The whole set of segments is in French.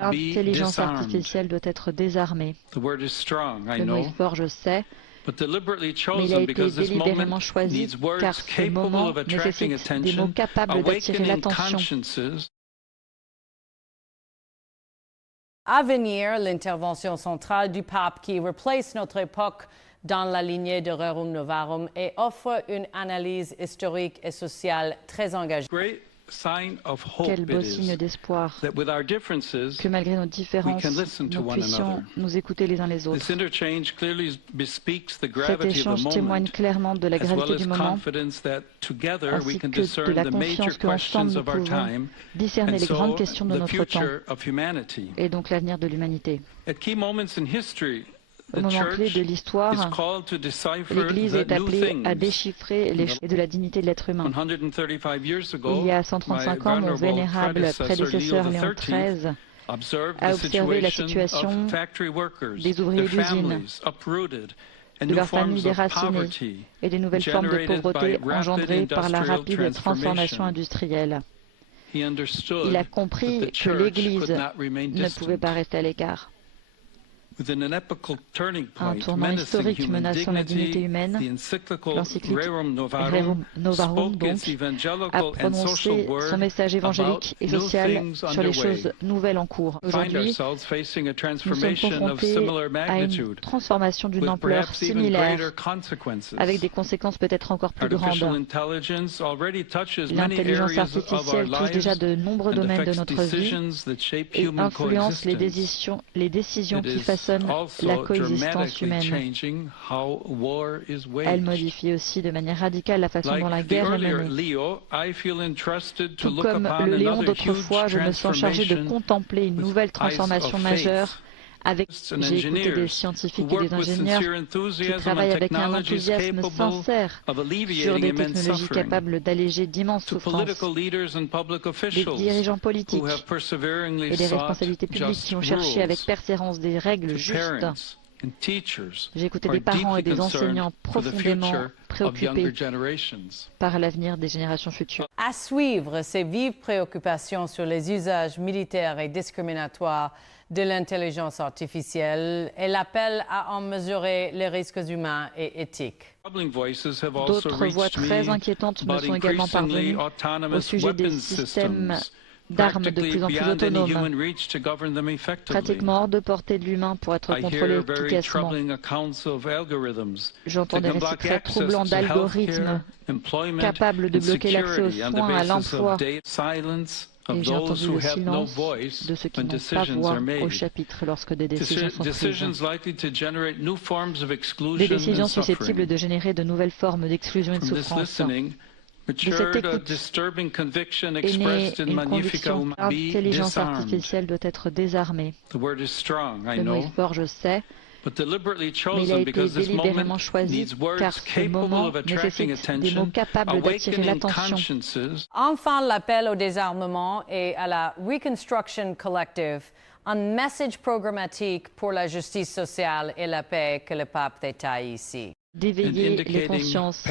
L'intelligence artificielle doit être désarmée. Le mot est fort, je sais, mais il a été délibérément choisi car ce moment nécessite des mots capables d'attirer l'attention. À venir, l'intervention centrale du pape qui replace notre époque dans la lignée de Rerum Novarum et offre une analyse historique et sociale très engagée. Quel beau signe d'espoir que malgré nos différences, nous puissions nous écouter les uns les autres. Cet échange témoigne clairement de la gravité du moment, ainsi que de la confiance qu'ensemble nous pouvons discerner les grandes questions de notre temps, et donc l'avenir de l'humanité. Au moment clé de l'histoire, l'Église est appelée à déchiffrer les choses de la dignité de l'être humain. Il y a 135 ans, mon vénérable prédécesseur Léon XIII a observé la situation des ouvriers d'usine, de leurs familles déracinées et des nouvelles formes de pauvreté engendrées par la rapide transformation industrielle. Il a compris que l'Église ne pouvait pas rester à l'écart. Un tournant historique menaçant la dignité humaine, l'encyclique Rerum Novarum donc, a prononcé son message évangélique et social sur les choses nouvelles en cours. Aujourd'hui, nous sommes confrontés à une transformation d'une ampleur similaire, avec des conséquences peut-être encore plus grandes. L'intelligence artificielle touche déjà de nombreux domaines de notre vie et influence les décisions qui façonnent la coexistence humaine. Elle modifie aussi de manière radicale la façon dont la guerre est menée. Tout comme le Léon d'autrefois, je me sens chargé de contempler une nouvelle transformation majeure. J'ai écouté des scientifiques et des ingénieurs qui travaillent avec un enthousiasme sincère sur des technologies capables d'alléger d'immenses souffrances. Des dirigeants politiques et des responsabilités publiques qui ont cherché avec persévérance des règles justes. J'ai écouté des parents et des enseignants profondément préoccupés par l'avenir des générations futures. À suivre ces vives préoccupations sur les usages militaires et discriminatoires de l'intelligence artificielle et l'appel à en mesurer les risques humains et éthiques. D'autres voix très inquiétantes me sont également parvenues au sujet des systèmes d'armes de plus en plus autonomes, pratiquement hors de portée de l'humain pour être contrôlés efficacement. J'entends des récits très troublants d'algorithmes capables de bloquer l'accès aux soins, à l'emploi. Et j'ai entendu le silence de ceux qui n'ont pas voix au chapitre lorsque des décisions sont prises. Des décisions susceptibles de générer de nouvelles formes d'exclusion et de souffrance. De cette écoute est née une conviction. L'intelligence artificielle doit être désarmée. Le mot est fort, je sais, mais il a été délibérément choisi car ce moment nécessite des mots capables d'attirer l'attention. Enfin, l'appel au désarmement et à la Reconstruction Collective, un message programmatique pour la justice sociale et la paix que le pape détaille ici. D'éveiller les consciences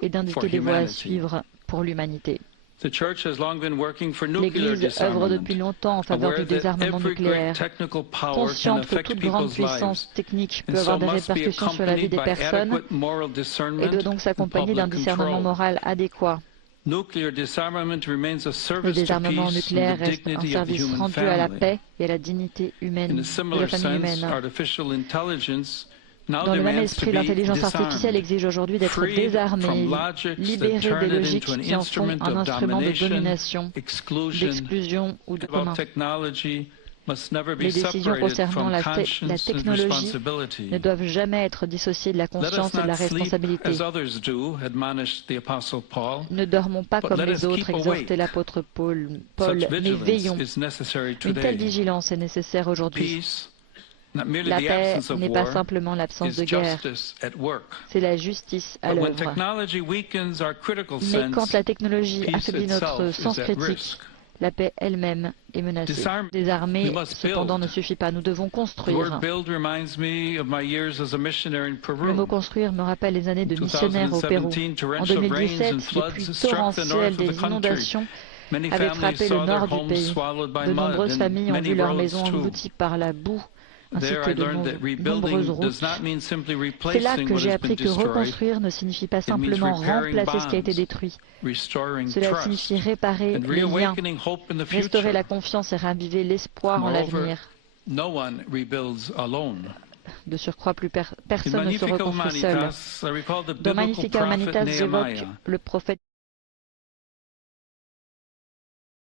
et d'indiquer des voies à suivre pour l'humanité. L'Église œuvre depuis longtemps en faveur du désarmement nucléaire, consciente que toute grande puissance technique peut avoir des répercussions sur la vie des personnes et doit donc s'accompagner d'un discernement moral adéquat. Le désarmement nucléaire reste un service rendu à la paix et à la dignité humaine de la famille humaine. Dans le même esprit, l'intelligence artificielle exige aujourd'hui d'être désarmée, libérée des logiques qui en font un instrument de domination, d'exclusion ou de commun. Les décisions concernant la technologie ne doivent jamais être dissociées de la conscience et de la responsabilité. Ne dormons pas comme les autres, exhortait l'apôtre Paul, mais veillons. Une telle vigilance est nécessaire aujourd'hui. La paix n'est pas simplement l'absence de guerre, c'est la justice à l'œuvre. Mais quand la technologie affaiblit notre sens critique, la paix elle-même est menacée. Désarmer, cependant, ne suffit pas. Nous devons construire. Le mot construire me rappelle les années de missionnaire au Pérou. En 2017, les pluies torrentielles des inondations avait frappé le nord du pays. De nombreuses familles ont vu leurs maisons englouties par la boue, ainsi que de nombreuses routes. C'est là que j'ai appris que reconstruire ne signifie pas simplement remplacer ce qui a été détruit. Cela signifie réparer les liens, restaurer la confiance et raviver l'espoir en l'avenir. De surcroît, personne ne se reconstruit seul. Dans Magnificat Humanitas, j'évoque le prophète